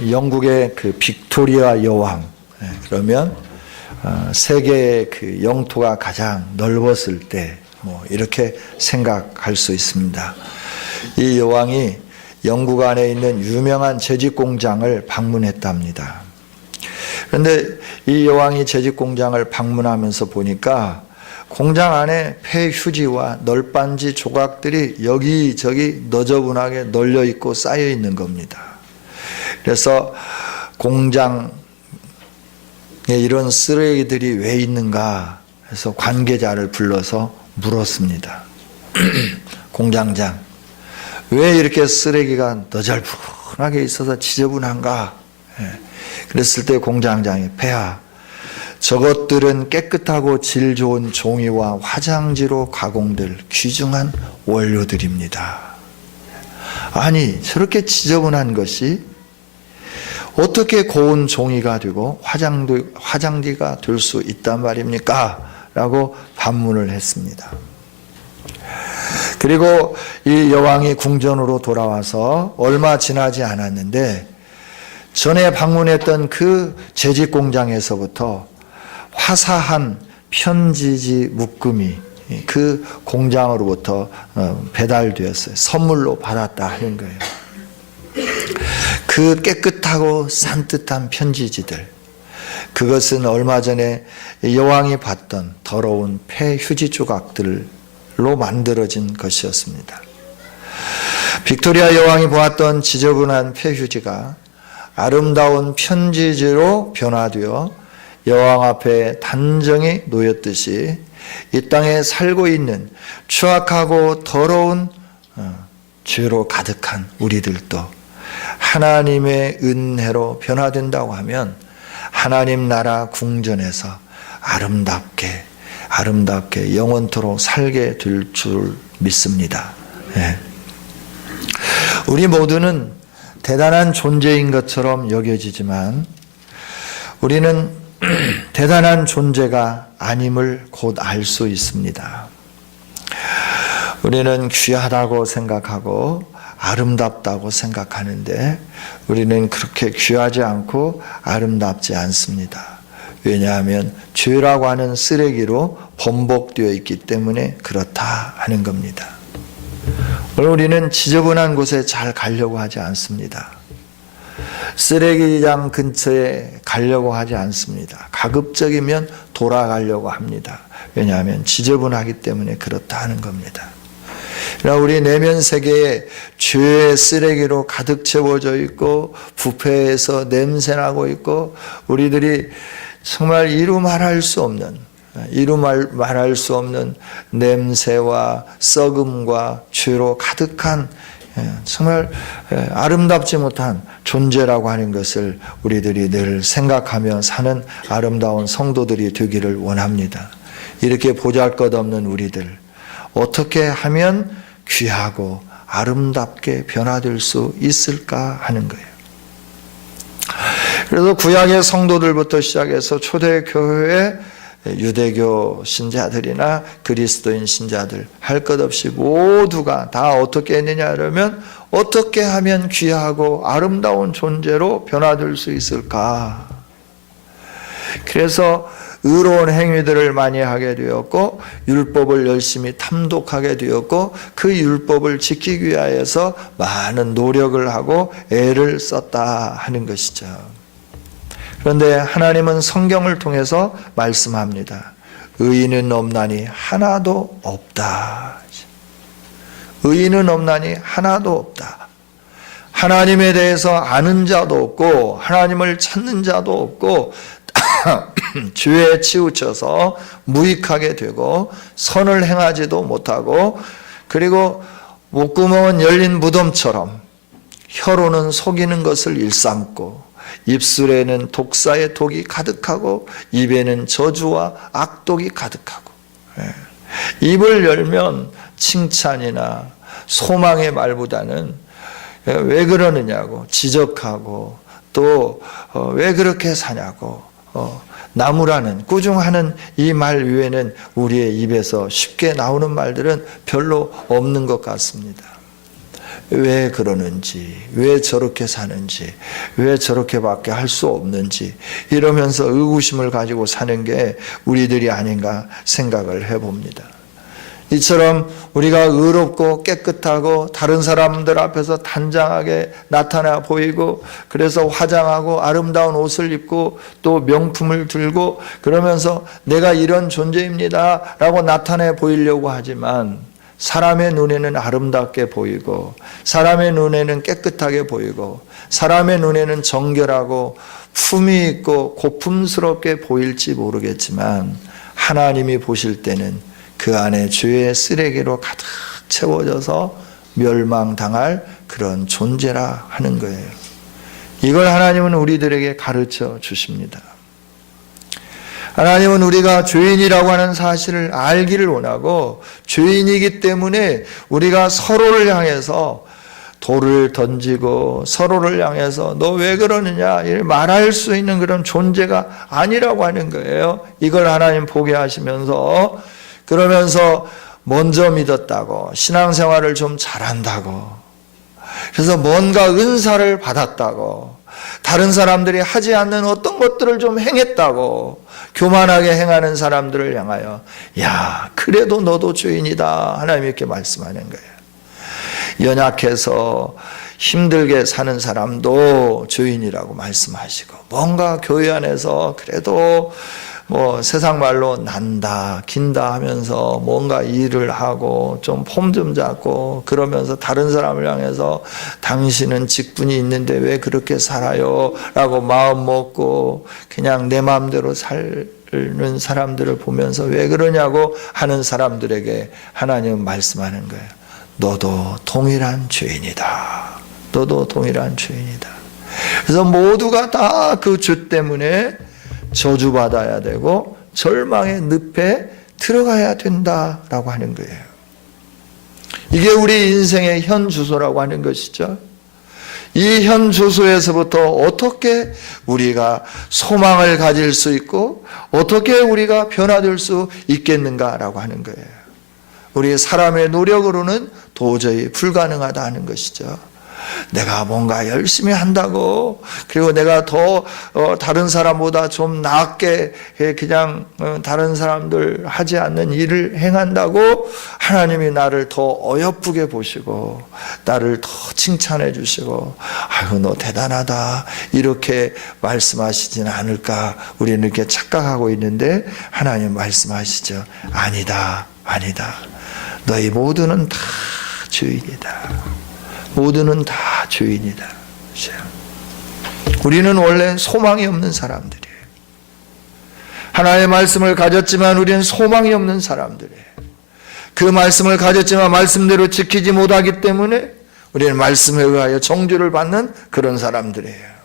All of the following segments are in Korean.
영국의 그 빅토리아 여왕, 그러면 세계의 그 영토가 가장 넓었을 때 이렇게 생각할 수 있습니다. 이 여왕이 영국 안에 있는 유명한 재직 공장을 방문했답니다. 그런데 이 여왕이 재직 공장을 방문하면서 보니까 공장 안에 폐휴지와 널빤지 조각들이 여기저기 너저분하게 널려 있고 쌓여 있는 겁니다. 그래서 공장에 이런 쓰레기들이 왜 있는가 해서 관계자를 불러서 물었습니다. 공장장, 왜 이렇게 쓰레기가 너절분하게 있어서 지저분한가? 그랬을 때 공장장이, 폐하, 저것들은 깨끗하고 질 좋은 종이와 화장지로 가공될 귀중한 원료들입니다. 아니, 저렇게 지저분한 것이 어떻게 고운 종이가 되고 화장지가 될 수 있단 말입니까? 라고 반문을 했습니다. 그리고 이 여왕이 궁전으로 돌아와서 얼마 지나지 않았는데 전에 방문했던 그 재직 공장에서부터 화사한 편지지 묶음이 그 공장으로부터 배달되었어요. 선물로 받았다 하는 거예요. 그 깨끗하고 산뜻한 편지지들, 그것은 얼마 전에 여왕이 봤던 더러운 폐휴지 조각들로 만들어진 것이었습니다. 빅토리아 여왕이 보았던 지저분한 폐휴지가 아름다운 편지지로 변화되어 여왕 앞에 단정히 놓였듯이 이 땅에 살고 있는 추악하고 더러운 죄로 가득한 우리들도 하나님의 은혜로 변화된다고 하면 하나님 나라 궁전에서 아름답게 영원토록 살게 될 줄 믿습니다. 우리 모두는 대단한 존재인 것처럼 여겨지지만 우리는 대단한 존재가 아님을 곧 알 수 있습니다. 우리는 귀하다고 생각하고 아름답다고 생각하는데 우리는 그렇게 귀하지 않고 아름답지 않습니다. 왜냐하면 죄라고 하는 쓰레기로 범벅되어 있기 때문에 그렇다 하는 겁니다. 우리는 지저분한 곳에 잘 가려고 하지 않습니다. 쓰레기장 근처에 가려고 하지 않습니다. 가급적이면 돌아가려고 합니다. 왜냐하면 지저분하기 때문에 그렇다 하는 겁니다. 우리 내면 세계에 죄의 쓰레기로 가득 채워져 있고 부패해서 냄새나고 있고 우리들이 정말 이루 말할 수 없는 냄새와 썩음과 죄로 가득한 정말 아름답지 못한 존재라고 하는 것을 우리들이 늘 생각하며 사는 아름다운 성도들이 되기를 원합니다. 이렇게 보잘것없는 우리들 어떻게 하면 귀하고 아름답게 변화될 수 있을까 하는 거예요. 그래서 구약의 성도들부터 시작해서 초대교회의 유대교 신자들이나 그리스도인 신자들 할 것 없이 모두가 다 어떻게 했느냐 그러면 어떻게 하면 귀하고 아름다운 존재로 변화될 수 있을까? 그래서 의로운 행위들을 많이 하게 되었고 율법을 열심히 탐독하게 되었고 그 율법을 지키기 위하여서 많은 노력을 하고 애를 썼다 하는 것이죠. 그런데 하나님은 성경을 통해서 말씀합니다. 의인은 없나니 하나도 없다. 의인은 없나니 하나도 없다. 하나님에 대해서 아는 자도 없고 하나님을 찾는 자도 없고 죄에 치우쳐서 무익하게 되고 선을 행하지도 못하고 그리고 목구멍은 열린 무덤처럼 혀로는 속이는 것을 일삼고 입술에는 독사의 독이 가득하고 입에는 저주와 악독이 가득하고 입을 열면 칭찬이나 소망의 말보다는 왜 그러느냐고 지적하고 또 왜 그렇게 사냐고 나무라는 꾸중하는 이 말 외에는 우리의 입에서 쉽게 나오는 말들은 별로 없는 것 같습니다. 왜 그러는지, 왜 저렇게 사는지, 왜 저렇게밖에 할 수 없는지 이러면서 의구심을 가지고 사는 게 우리들이 아닌가 생각을 해봅니다. 이처럼 우리가 의롭고 깨끗하고 다른 사람들 앞에서 단장하게 나타나 보이고, 그래서 화장하고 아름다운 옷을 입고 또 명품을 들고 그러면서 내가 이런 존재입니다 라고 나타내 보이려고 하지만, 사람의 눈에는 아름답게 보이고 사람의 눈에는 깨끗하게 보이고 사람의 눈에는 정결하고 품위 있고 고품스럽게 보일지 모르겠지만, 하나님이 보실 때는 그 안에 죄의 쓰레기로 가득 채워져서 멸망당할 그런 존재라 하는 거예요. 이걸 하나님은 우리들에게 가르쳐 주십니다. 하나님은 우리가 죄인이라고 하는 사실을 알기를 원하고, 죄인이기 때문에 우리가 서로를 향해서 돌을 던지고 서로를 향해서 너 왜 그러느냐 말할 수 있는 그런 존재가 아니라고 하는 거예요. 이걸 하나님 보게 하시면서, 그러면서 먼저 믿었다고, 신앙생활을 좀 잘한다고, 그래서 뭔가 은사를 받았다고, 다른 사람들이 하지 않는 어떤 것들을 좀 행했다고 교만하게 행하는 사람들을 향하여 야, 그래도 너도 죄인이다 하나님 이렇게 말씀하는 거예요. 연약해서 힘들게 사는 사람도 죄인이라고 말씀하시고, 뭔가 교회 안에서 그래도 세상 말로 난다 긴다 하면서 뭔가 일을 하고 좀 폼 좀 잡고 그러면서 다른 사람을 향해서 당신은 직분이 있는데 왜 그렇게 살아요 라고 마음 먹고 그냥 내 마음대로 살는 사람들을 보면서 왜 그러냐고 하는 사람들에게 하나님은 말씀하는 거예요. 너도 동일한 죄인이다. 너도 동일한 죄인이다. 그래서 모두가 다 그 죄 때문에 저주받아야 되고 절망의 늪에 들어가야 된다라고 하는 거예요. 이게 우리 인생의 현 주소라고 하는 것이죠. 이 현 주소에서부터 어떻게 우리가 소망을 가질 수 있고 어떻게 우리가 변화될 수 있겠는가라고 하는 거예요. 우리 사람의 노력으로는 도저히 불가능하다 하는 것이죠. 내가 뭔가 열심히 한다고, 그리고 내가 더 다른 사람보다 좀 낫게 그냥 다른 사람들 하지 않는 일을 행한다고 하나님이 나를 더 어여쁘게 보시고 나를 더 칭찬해 주시고 아이고 너 대단하다 이렇게 말씀하시지는 않을까 우리는 이렇게 착각하고 있는데, 하나님 말씀하시죠. 아니다, 아니다. 너희 모두는 다 죄인이다. 모두는 다 죄인이다. 우리는 원래 소망이 없는 사람들이에요. 하나님의 말씀을 가졌지만 우리는 소망이 없는 사람들이에요. 그 말씀을 가졌지만 말씀대로 지키지 못하기 때문에 우리는 말씀에 의하여 정죄를 받는 그런 사람들이에요.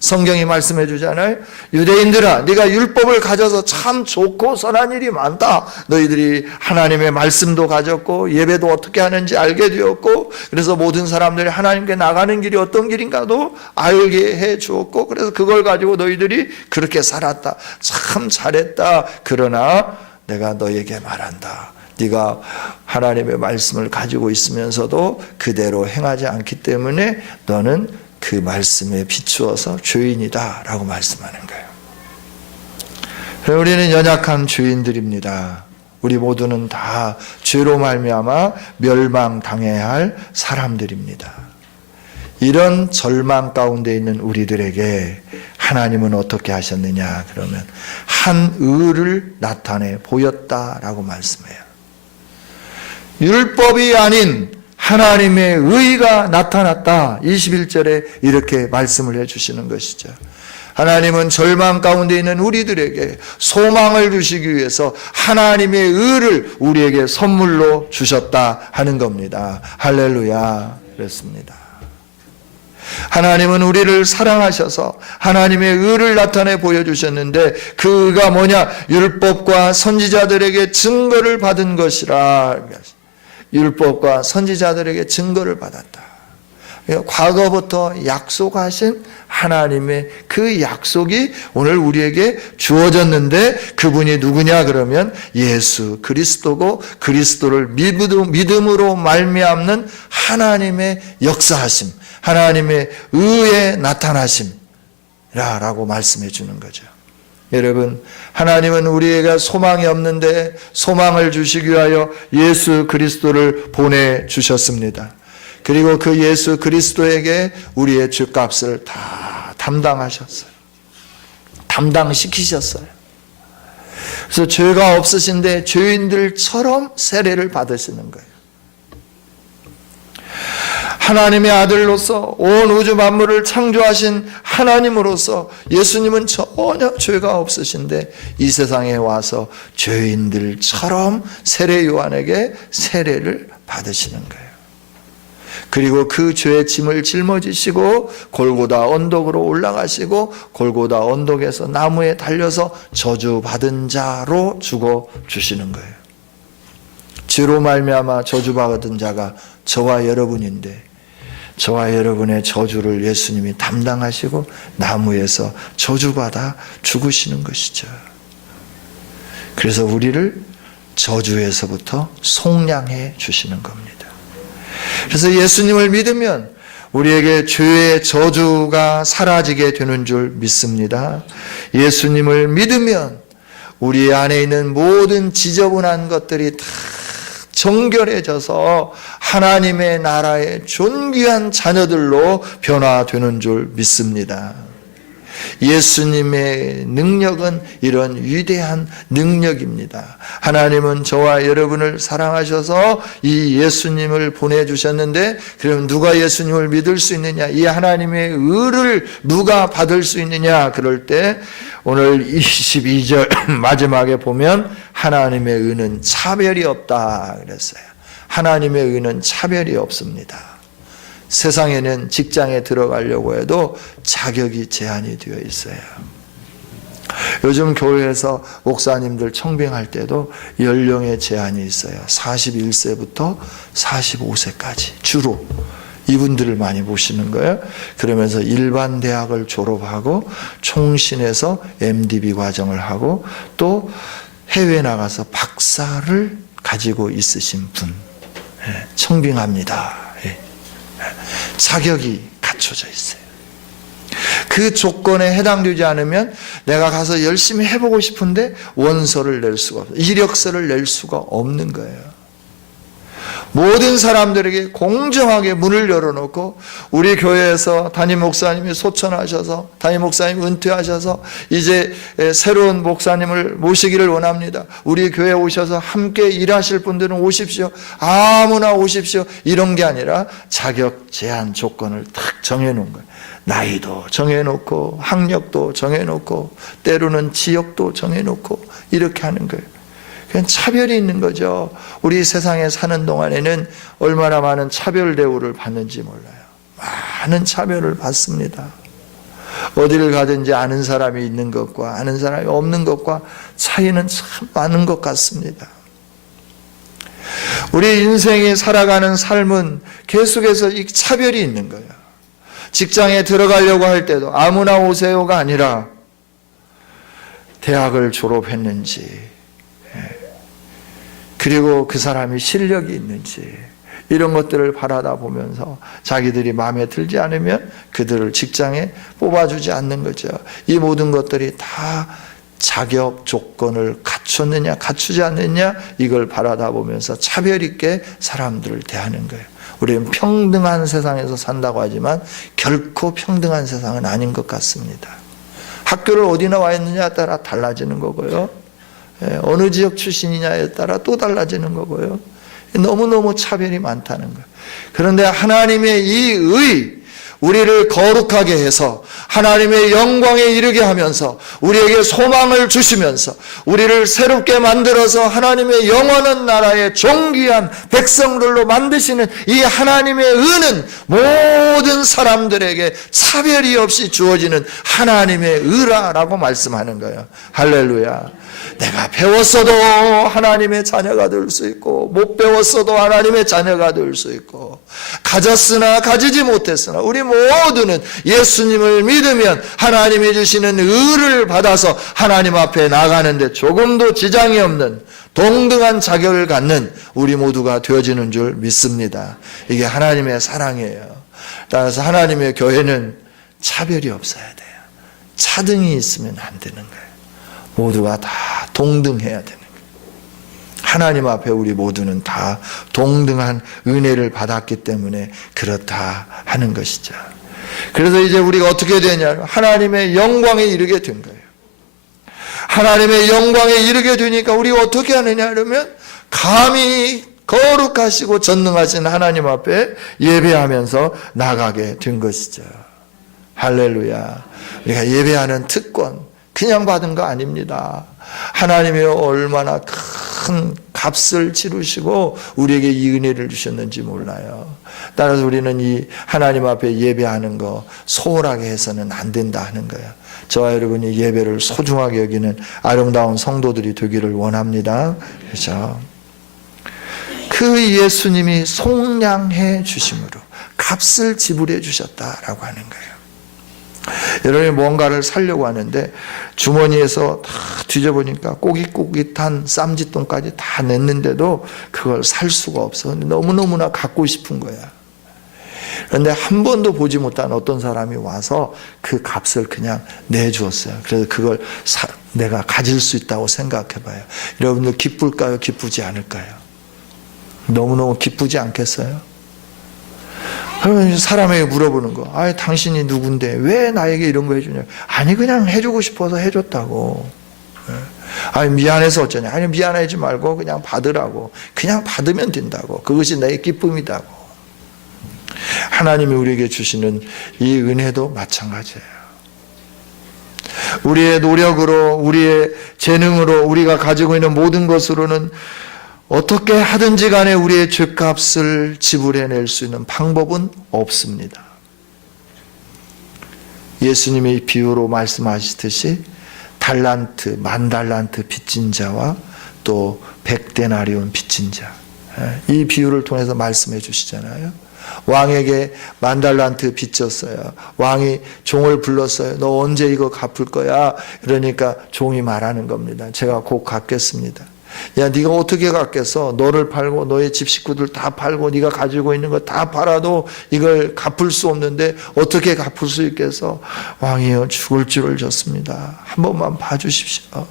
성경이 말씀해 주잖아요. 유대인들아, 네가 율법을 가져서 참 좋고 선한 일이 많다. 너희들이 하나님의 말씀도 가졌고 예배도 어떻게 하는지 알게 되었고, 그래서 모든 사람들이 하나님께 나가는 길이 어떤 길인가도 알게 해 주었고, 그래서 그걸 가지고 너희들이 그렇게 살았다. 참 잘했다. 그러나 내가 너에게 말한다. 네가 하나님의 말씀을 가지고 있으면서도 그대로 행하지 않기 때문에 너는 그 말씀에 비추어서 죄인이다 라고 말씀하는 거예요. 우리는 연약한 죄인들입니다. 우리 모두는 다 죄로 말미암아 멸망당해야 할 사람들입니다. 이런 절망 가운데 있는 우리들에게 하나님은 어떻게 하셨느냐 그러면 한 의를 나타내 보였다라고 말씀해요. 율법이 아닌 하나님의 의가 나타났다. 21절에 이렇게 말씀을 해주시는 것이죠. 하나님은 절망 가운데 있는 우리들에게 소망을 주시기 위해서 하나님의 의를 우리에게 선물로 주셨다 하는 겁니다. 할렐루야. 그렇습니다. 하나님은 우리를 사랑하셔서 하나님의 의를 나타내 보여주셨는데, 그 의가 뭐냐? 율법과 선지자들에게 증거를 받은 것이라. 율법과 선지자들에게 증거를 받았다. 과거부터 약속하신 하나님의 그 약속이 오늘 우리에게 주어졌는데 그분이 누구냐 그러면 예수 그리스도고 그리스도를 믿음으로 말미암는 하나님의 역사하심, 하나님의 의의 나타나심이라고 말씀해 주는 거죠. 여러분, 하나님은 우리에게 소망이 없는데 소망을 주시기 위하여 예수 그리스도를 보내주셨습니다. 그리고 그 예수 그리스도에게 우리의 죄값을 다 담당하셨어요. 담당시키셨어요. 그래서 죄가 없으신데 죄인들처럼 세례를 받으시는 거예요. 하나님의 아들로서 온 우주 만물을 창조하신 하나님으로서 예수님은 전혀 죄가 없으신데 이 세상에 와서 죄인들처럼 세례 요한에게 세례를 받으시는 거예요. 그리고 그 죄의 짐을 짊어지시고 골고다 언덕으로 올라가시고 골고다 언덕에서 나무에 달려서 저주받은 자로 죽어주시는 거예요. 죄로 말미암아 저주받은 자가 저와 여러분인데 저와 여러분의 저주를 예수님이 담당하시고 나무에서 저주받아 죽으시는 것이죠. 그래서 우리를 저주에서부터 속량해 주시는 겁니다. 그래서 예수님을 믿으면 우리에게 죄의 저주가 사라지게 되는 줄 믿습니다. 예수님을 믿으면 우리 안에 있는 모든 지저분한 것들이 다 정결해져서 하나님의 나라의 존귀한 자녀들로 변화되는 줄 믿습니다. 예수님의 능력은 이런 위대한 능력입니다. 하나님은 저와 여러분을 사랑하셔서 이 예수님을 보내주셨는데 그럼 누가 예수님을 믿을 수 있느냐? 이 하나님의 의를 누가 받을 수 있느냐? 그럴 때 오늘 22절 마지막에 보면 하나님의 의는 차별이 없다 그랬어요. 하나님의 의는 차별이 없습니다. 세상에는 직장에 들어가려고 해도 자격이 제한이 되어 있어요. 요즘 교회에서 목사님들 청빙할 때도 연령의 제한이 있어요. 41세부터 45세까지 주로 이분들을 많이 보시는 거예요. 그러면서 일반 대학을 졸업하고 총신에서 MDB 과정을 하고 또 해외 나가서 박사를 가지고 있으신 분 청빙합니다. 자격이 갖춰져 있어요. 그 조건에 해당되지 않으면 내가 가서 열심히 해보고 싶은데 원서를 낼 수가 없어요. 이력서를 낼 수가 없는 거예요. 모든 사람들에게 공정하게 문을 열어놓고 우리 교회에서 담임 목사님이 소천하셔서 담임 목사님 은퇴하셔서 이제 새로운 목사님을 모시기를 원합니다. 우리 교회에 오셔서 함께 일하실 분들은 오십시오. 아무나 오십시오. 이런 게 아니라 자격 제한 조건을 딱 정해놓은 거예요. 나이도 정해놓고 학력도 정해놓고 때로는 지역도 정해놓고 이렇게 하는 거예요. 그냥 차별이 있는 거죠. 우리 세상에 사는 동안에는 얼마나 많은 차별 대우를 받는지 몰라요. 많은 차별을 받습니다. 어디를 가든지 아는 사람이 있는 것과 아는 사람이 없는 것과 차이는 참 많은 것 같습니다. 우리 인생이 살아가는 삶은 계속해서 이 차별이 있는 거예요. 직장에 들어가려고 할 때도 아무나 오세요가 아니라 대학을 졸업했는지 그리고 그 사람이 실력이 있는지 이런 것들을 바라다 보면서 자기들이 마음에 들지 않으면 그들을 직장에 뽑아주지 않는 거죠. 이 모든 것들이 다 자격 조건을 갖췄느냐 갖추지 않느냐 이걸 바라다 보면서 차별 있게 사람들을 대하는 거예요. 우리는 평등한 세상에서 산다고 하지만 결코 평등한 세상은 아닌 것 같습니다. 학교를 어디 나와 있느냐에 따라 달라지는 거고요. 어느 지역 출신이냐에 따라 또 달라지는 거고요. 너무너무 차별이 많다는 거예요. 그런데 하나님의 이 의, 우리를 거룩하게 해서 하나님의 영광에 이르게 하면서 우리에게 소망을 주시면서 우리를 새롭게 만들어서 하나님의 영원한 나라의 존귀한 백성들로 만드시는 이 하나님의 은은 모든 사람들에게 차별이 없이 주어지는 하나님의 의라라고 말씀하는 거예요. 할렐루야. 내가 배웠어도 하나님의 자녀가 될 수 있고 못 배웠어도 하나님의 자녀가 될 수 있고 가졌으나 가지지 못했으나 우리 모두는 예수님을 믿으면 하나님이 주시는 의를 받아서 하나님 앞에 나가는데 조금도 지장이 없는 동등한 자격을 갖는 우리 모두가 되어지는 줄 믿습니다. 이게 하나님의 사랑이에요. 따라서 하나님의 교회는 차별이 없어야 돼요. 차등이 있으면 안 되는 거예요. 모두가 다 동등해야 되는 거예요. 하나님 앞에 우리 모두는 다 동등한 은혜를 받았기 때문에 그렇다 하는 것이죠. 그래서 이제 우리가 어떻게 되냐? 하나님의 영광에 이르게 된 거예요. 하나님의 영광에 이르게 되니까 우리가 어떻게 하느냐 그러면 감히 거룩하시고 전능하신 하나님 앞에 예배하면서 나가게 된 것이죠. 할렐루야. 우리가 예배하는 특권 그냥 받은 거 아닙니다. 하나님이 얼마나 큰 값을 치르시고 우리에게 이 은혜를 주셨는지 몰라요. 따라서 우리는 이 하나님 앞에 예배하는 거 소홀하게 해서는 안 된다 하는 거예요. 저와 여러분이 예배를 소중하게 여기는 아름다운 성도들이 되기를 원합니다. 그렇죠? 그 예수님이 속량해 주심으로 값을 지불해 주셨다라고 하는 거예요. 여러분이 뭔가를 사려고 하는데 주머니에서 다 뒤져보니까 꼬깃꼬깃한 쌈짓돈까지 다 냈는데도 그걸 살 수가 없어. 너무너무나 갖고 싶은 거야. 그런데 한 번도 보지 못한 어떤 사람이 와서 그 값을 그냥 내주었어요. 그래서 그걸 내가 가질 수 있다고 생각해봐요. 여러분들 기쁠까요? 기쁘지 않을까요? 너무너무 기쁘지 않겠어요? 그러면 사람에게 물어보는 거. 아, 당신이 누군데 왜 나에게 이런 거 해주냐? 아니 그냥 해주고 싶어서 해줬다고. 아니 미안해서 어쩌냐? 아니 미안하지 말고 그냥 받으라고. 그냥 받으면 된다고. 그것이 내 기쁨이다고. 하나님이 우리에게 주시는 이 은혜도 마찬가지예요. 우리의 노력으로 우리의 재능으로 우리가 가지고 있는 모든 것으로는 어떻게 하든지 간에 우리의 죄값을 지불해낼 수 있는 방법은 없습니다. 예수님이 비유로 말씀하시듯이 달란트, 만 달란트 빚진 자와 또 100데나리온 빚진 자, 이 비유를 통해서 말씀해 주시잖아요. 왕에게 만 달란트 빚졌어요. 왕이 종을 불렀어요. 너 언제 이거 갚을 거야? 그러니까 종이 말하는 겁니다. 제가 곧 갚겠습니다. 야, 네가 어떻게 갚겠어? 너를 팔고 너의 집 식구들 다 팔고 네가 가지고 있는 거 다 팔아도 이걸 갚을 수 없는데 어떻게 갚을 수 있겠어? 왕이여, 죽을 줄을 졌습니다. 한 번만 봐주십시오.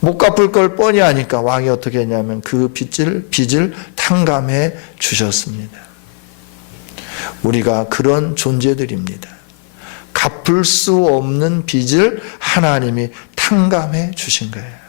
못 갚을 걸 뻔히 아니까 왕이 어떻게 했냐면 그 빚을 탕감해 주셨습니다. 우리가 그런 존재들입니다. 갚을 수 없는 빚을 하나님이 탕감해 주신 거예요.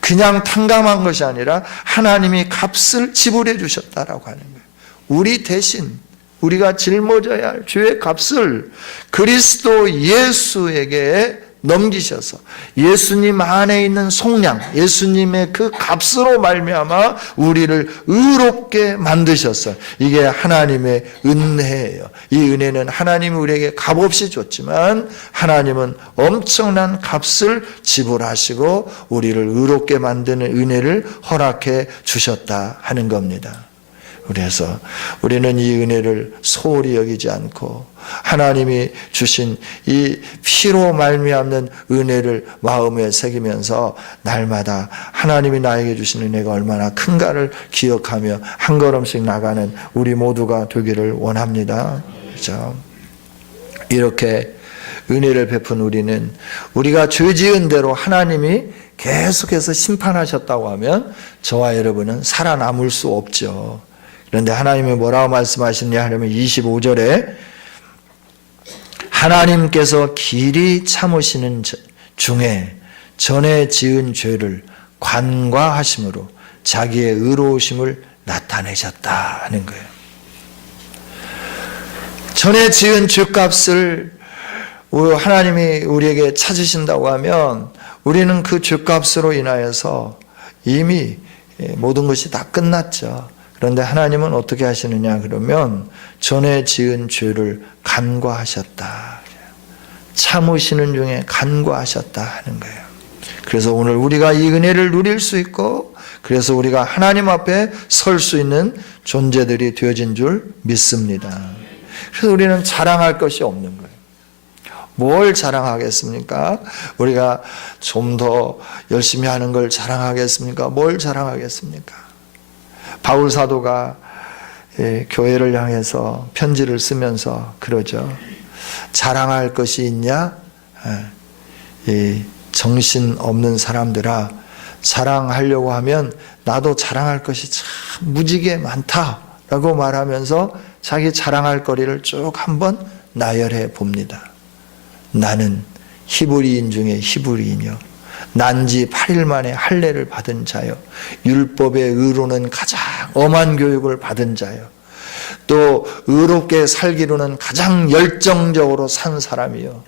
그냥 탕감한 것이 아니라 하나님이 값을 지불해 주셨다라고 하는 거예요. 우리 대신 우리가 짊어져야 할 죄의 값을 그리스도 예수에게 넘기셔서 예수님 안에 있는 속량, 예수님의 그 값으로 말미암아 우리를 의롭게 만드셨어요. 이게 하나님의 은혜예요. 이 은혜는 하나님이 우리에게 값없이 줬지만 하나님은 엄청난 값을 지불하시고 우리를 의롭게 만드는 은혜를 허락해 주셨다 하는 겁니다. 그래서 우리는 이 은혜를 소홀히 여기지 않고 하나님이 주신 이 피로 말미암는 은혜를 마음에 새기면서 날마다 하나님이 나에게 주신 은혜가 얼마나 큰가를 기억하며 한 걸음씩 나가는 우리 모두가 되기를 원합니다. 그렇죠? 이렇게 은혜를 베푼 우리는 우리가 죄 지은 대로 하나님이 계속해서 심판하셨다고 하면 저와 여러분은 살아남을 수 없죠. 그런데 하나님이 뭐라고 말씀하시느냐 하면 25절에 하나님께서 길이 참으시는 중에 전에 지은 죄를 관과하심으로 자기의 의로우심을 나타내셨다 하는 거예요. 전에 지은 죄값을 하나님이 우리에게 찾으신다고 하면 우리는 그 죄값으로 인하여서 이미 모든 것이 다 끝났죠. 그런데 하나님은 어떻게 하시느냐 그러면 전에 지은 죄를 간과하셨다. 참으시는 중에 간과하셨다 하는 거예요. 그래서 오늘 우리가 이 은혜를 누릴 수 있고 그래서 우리가 하나님 앞에 설 수 있는 존재들이 되어진 줄 믿습니다. 그래서 우리는 자랑할 것이 없는 거예요. 뭘 자랑하겠습니까? 우리가 좀 더 열심히 하는 걸 자랑하겠습니까? 뭘 자랑하겠습니까? 바울 사도가 교회를 향해서 편지를 쓰면서 그러죠. 자랑할 것이 있냐? 이 정신 없는 사람들아, 자랑하려고 하면 나도 자랑할 것이 참 무지개 많다라고 말하면서 자기 자랑할 거리를 쭉 한번 나열해 봅니다. 나는 히브리인 중에 히브리인이요 난지 8일 만에 할례를 받은 자요 율법의 의로는 가장 엄한 교육을 받은 자요 또 의롭게 살기로는 가장 열정적으로 산 사람이요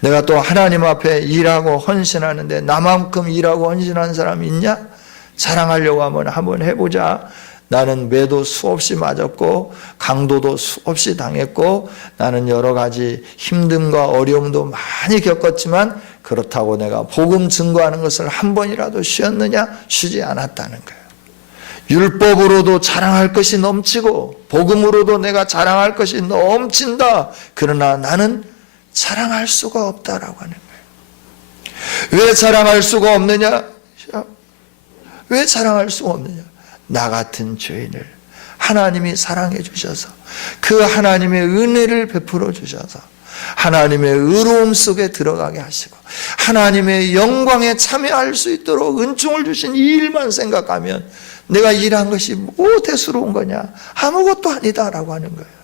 내가 또 하나님 앞에 일하고 헌신하는데 나만큼 일하고 헌신한 사람이 있냐? 자랑하려고 하면 한번 해보자. 나는 매도 수없이 맞았고 강도도 수없이 당했고 나는 여러 가지 힘듦과 어려움도 많이 겪었지만 그렇다고 내가 복음 증거하는 것을 한 번이라도 쉬었느냐? 쉬지 않았다는 거예요. 율법으로도 자랑할 것이 넘치고 복음으로도 내가 자랑할 것이 넘친다. 그러나 나는 자랑할 수가 없다라고 하는 거예요. 왜 자랑할 수가 없느냐? 왜 자랑할 수가 없느냐? 나 같은 죄인을 하나님이 사랑해 주셔서 그 하나님의 은혜를 베풀어 주셔서 하나님의 의로움 속에 들어가게 하시고 하나님의 영광에 참여할 수 있도록 은총을 주신 이 일만 생각하면 내가 일한 것이 뭐 대수로운 거냐? 아무것도 아니다라고 하는 거예요.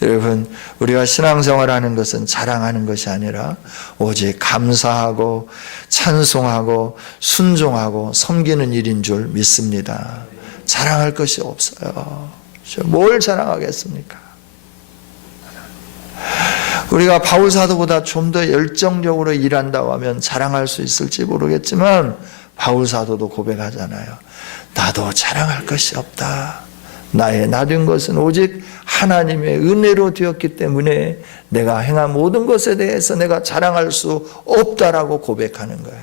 여러분, 우리가 신앙생활하는 것은 자랑하는 것이 아니라 오직 감사하고 찬송하고 순종하고 섬기는 일인 줄 믿습니다. 자랑할 것이 없어요. 뭘 자랑하겠습니까? 우리가 바울 사도보다 좀 더 열정적으로 일한다고 하면 자랑할 수 있을지 모르겠지만 바울 사도도 고백하잖아요. 나도 자랑할 것이 없다. 나의 나된 것은 오직 하나님의 은혜로 되었기 때문에 내가 행한 모든 것에 대해서 내가 자랑할 수 없다라고 고백하는 거예요.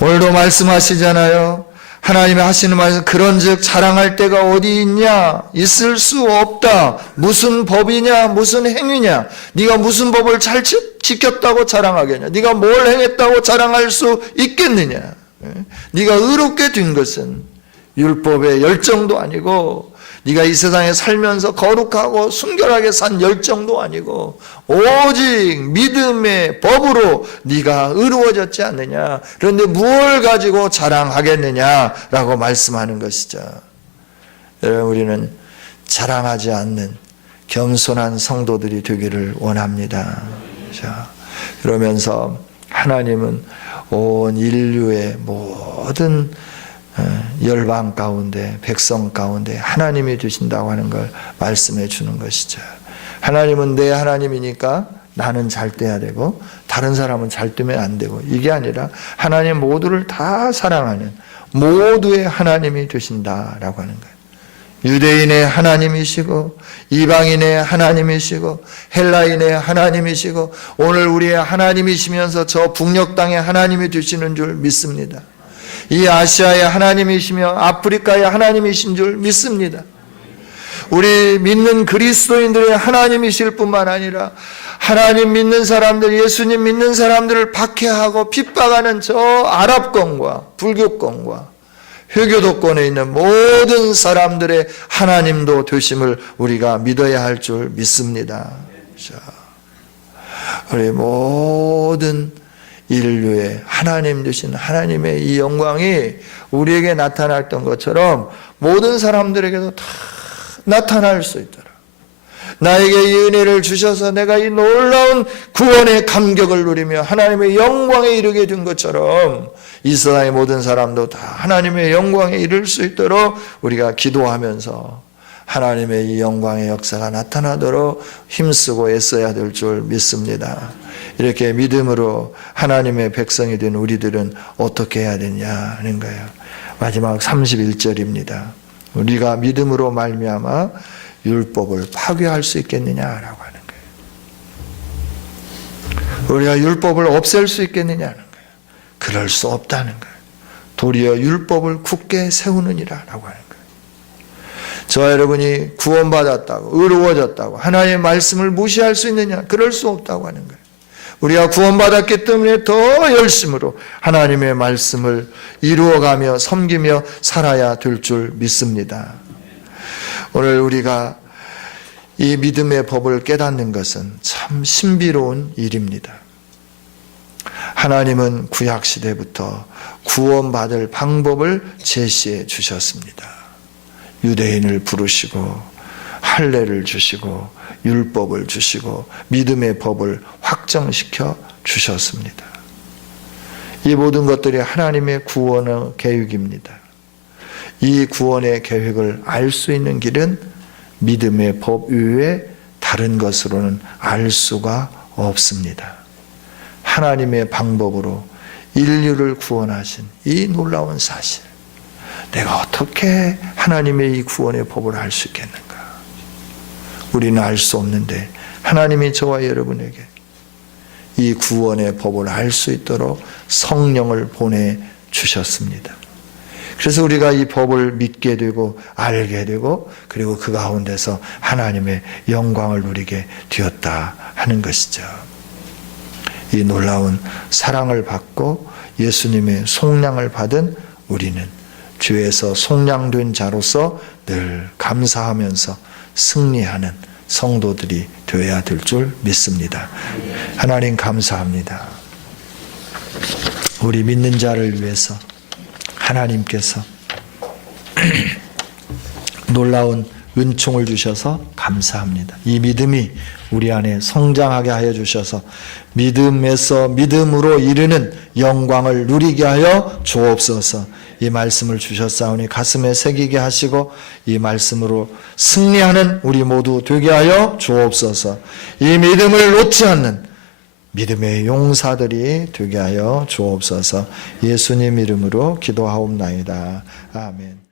오늘도 말씀하시잖아요. 하나님이 하시는 말씀 그런즉 자랑할 때가 어디 있냐? 있을 수 없다. 무슨 법이냐? 무슨 행위냐? 네가 무슨 법을 잘 지켰다고 자랑하겠냐? 네가 뭘 행했다고 자랑할 수 있겠느냐? 네가 의롭게 된 것은 율법의 열정도 아니고 네가 이 세상에 살면서 거룩하고 순결하게 산 열정도 아니고 오직 믿음의 법으로 네가 의로워졌지 않느냐. 그런데 무엇을 가지고 자랑하겠느냐라고 말씀하는 것이죠. 여러분, 우리는 자랑하지 않는 겸손한 성도들이 되기를 원합니다. 그러면서 하나님은 온 인류의 모든 열방 가운데 백성 가운데 하나님이 되신다고 하는 걸 말씀해 주는 것이죠. 하나님은 내 하나님이니까 나는 잘 돼야 되고 다른 사람은 잘 되면 안 되고 이게 아니라 하나님 모두를 다 사랑하는 모두의 하나님이 되신다라고 하는 거예요. 유대인의 하나님이시고 이방인의 하나님이시고 헬라인의 하나님이시고 오늘 우리의 하나님이시면서 저 북녘 땅의 하나님이 되시는 줄 믿습니다. 이 아시아의 하나님이시며 아프리카의 하나님이신 줄 믿습니다. 우리 믿는 그리스도인들의 하나님이실 뿐만 아니라 하나님 믿는 사람들, 예수님 믿는 사람들을 박해하고 핍박하는 저 아랍권과 불교권과 회교도권에 있는 모든 사람들의 하나님도 되심을 우리가 믿어야 할 줄 믿습니다. 우리 모든 인류의 하나님 되신 하나님의 이 영광이 우리에게 나타났던 것처럼 모든 사람들에게도 다 나타날 수 있도록 나에게 이 은혜를 주셔서 내가 이 놀라운 구원의 감격을 누리며 하나님의 영광에 이르게 된 것처럼 이 세상의 모든 사람도 다 하나님의 영광에 이를 수 있도록 우리가 기도하면서 하나님의 이 영광의 역사가 나타나도록 힘쓰고 애써야 될 줄 믿습니다. 이렇게 믿음으로 하나님의 백성이 된 우리들은 어떻게 해야 되냐 하는 거예요. 마지막 31절입니다. 우리가 믿음으로 말미암아 율법을 파괴할 수 있겠느냐라고 하는 거예요. 우리가 율법을 없앨 수 있겠느냐는 거예요. 그럴 수 없다는 거예요. 도리어 율법을 굳게 세우느니라라고 하는 거예요. 저와 여러분이 구원받았다고, 의로워졌다고 하나님의 말씀을 무시할 수 있느냐? 그럴 수 없다고 하는 거예요. 우리가 구원받았기 때문에 더 열심으로 하나님의 말씀을 이루어가며 섬기며 살아야 될 줄 믿습니다. 오늘 우리가 이 믿음의 법을 깨닫는 것은 참 신비로운 일입니다. 하나님은 구약시대부터 구원받을 방법을 제시해 주셨습니다. 유대인을 부르시고 할례를 주시고 율법을 주시고 믿음의 법을 확정시켜 주셨습니다. 이 모든 것들이 하나님의 구원의 계획입니다. 이 구원의 계획을 알 수 있는 길은 믿음의 법 이외에 다른 것으로는 알 수가 없습니다. 하나님의 방법으로 인류를 구원하신 이 놀라운 사실, 내가 어떻게 하나님의 이 구원의 법을 알 수 있겠는가? 우리는 알 수 없는데 하나님이 저와 여러분에게 이 구원의 법을 알 수 있도록 성령을 보내주셨습니다. 그래서 우리가 이 법을 믿게 되고 알게 되고 그리고 그 가운데서 하나님의 영광을 누리게 되었다 하는 것이죠. 이 놀라운 사랑을 받고 예수님의 속량을 받은 우리는 주에서 속량된 자로서 늘 감사하면서 승리하는 성도들이 되어야 될 줄 믿습니다. 하나님 감사합니다. 우리 믿는 자를 위해서 하나님께서 놀라운 은총을 주셔서 감사합니다. 이 믿음이 우리 안에 성장하게 하여 주셔서 믿음에서 믿음으로 이르는 영광을 누리게 하여 주옵소서. 이 말씀을 주셨사오니 가슴에 새기게 하시고 이 말씀으로 승리하는 우리 모두 되게 하여 주옵소서. 이 믿음을 놓지 않는 믿음의 용사들이 되게 하여 주옵소서. 예수님 이름으로 기도하옵나이다. 아멘.